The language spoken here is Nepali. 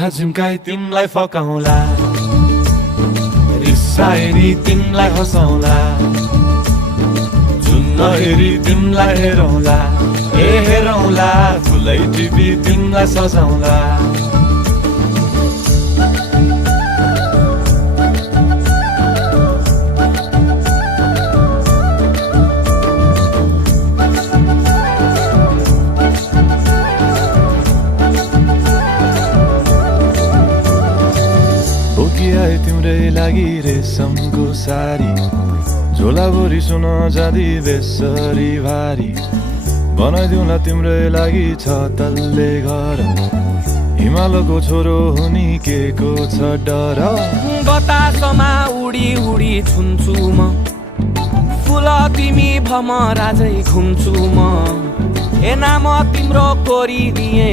आँखा झुम्काई तिमलाई फकाउला, रिसाएरी तिमलाई हँसाउला, जुन्न हेरी तिमलाई हेरौला, हेरौला, फुलै टिपी तिमलाई सजाउला। बोकिआए तिम्रै लागि रेशमको सारी, झोलाभरि सुन जाँदी बेसरी भारी, बनाइदिउँला तिम्रै लागि छ तल्ले घर, हिमालको छोरो हुनी के को छ डर। बतासमा उडी उडी छुन्छु म, फुल तिमी भमरा झै घुम्छु म, ए नाम तिम्रो कोरिदिए